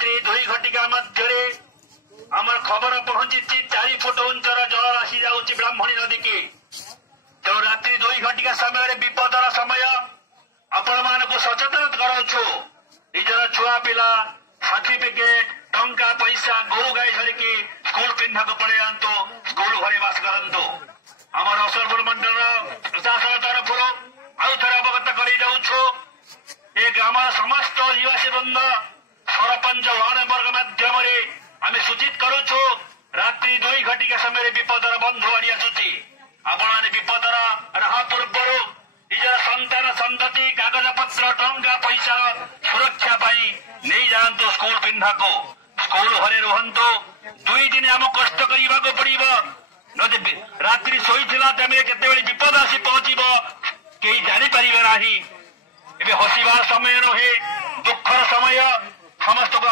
रात्रि 2 घटिका मध्य आमर खबर पहुंची 4 फुट उंचर जल राशि जाऊँगी ब्राह्मणी नदी की। तेणु रात्रि 2 घटिका समय विपदर समय आपण मानक सचेतन कराऊछु। निजर छुआ पिला सर्टिफिकेट टंका पैसा गोरु गाई धरिकी स्कूल पिंधा को पड़े आंतु स्कूल घरे बास करंतु। आमर रसलपुर मंडल प्रशासन तरफ आउ थे अवगत कर ग्राम समस्त अधिवासी वृंद सरपंच वार्ड वर्ग माध्यम आम सूचित करुछु। रात्रि 2 घटिका समय विपदर बंधु आड़ी आसुची। आपण विपदर राह पूर्व निजर संतान संतति कागज पत्र टंका पैसा सुरक्षा नहीं जातु स्कूल पिंधा को स्कूल घरे रुहतु। 2 दिन आम कष्ट करने पड़ो नदी रात्रि शोला टाइम केत विपद आसी पहुंचब कई जापर ना। हसवा समय नुहे दुखर समय समस्त को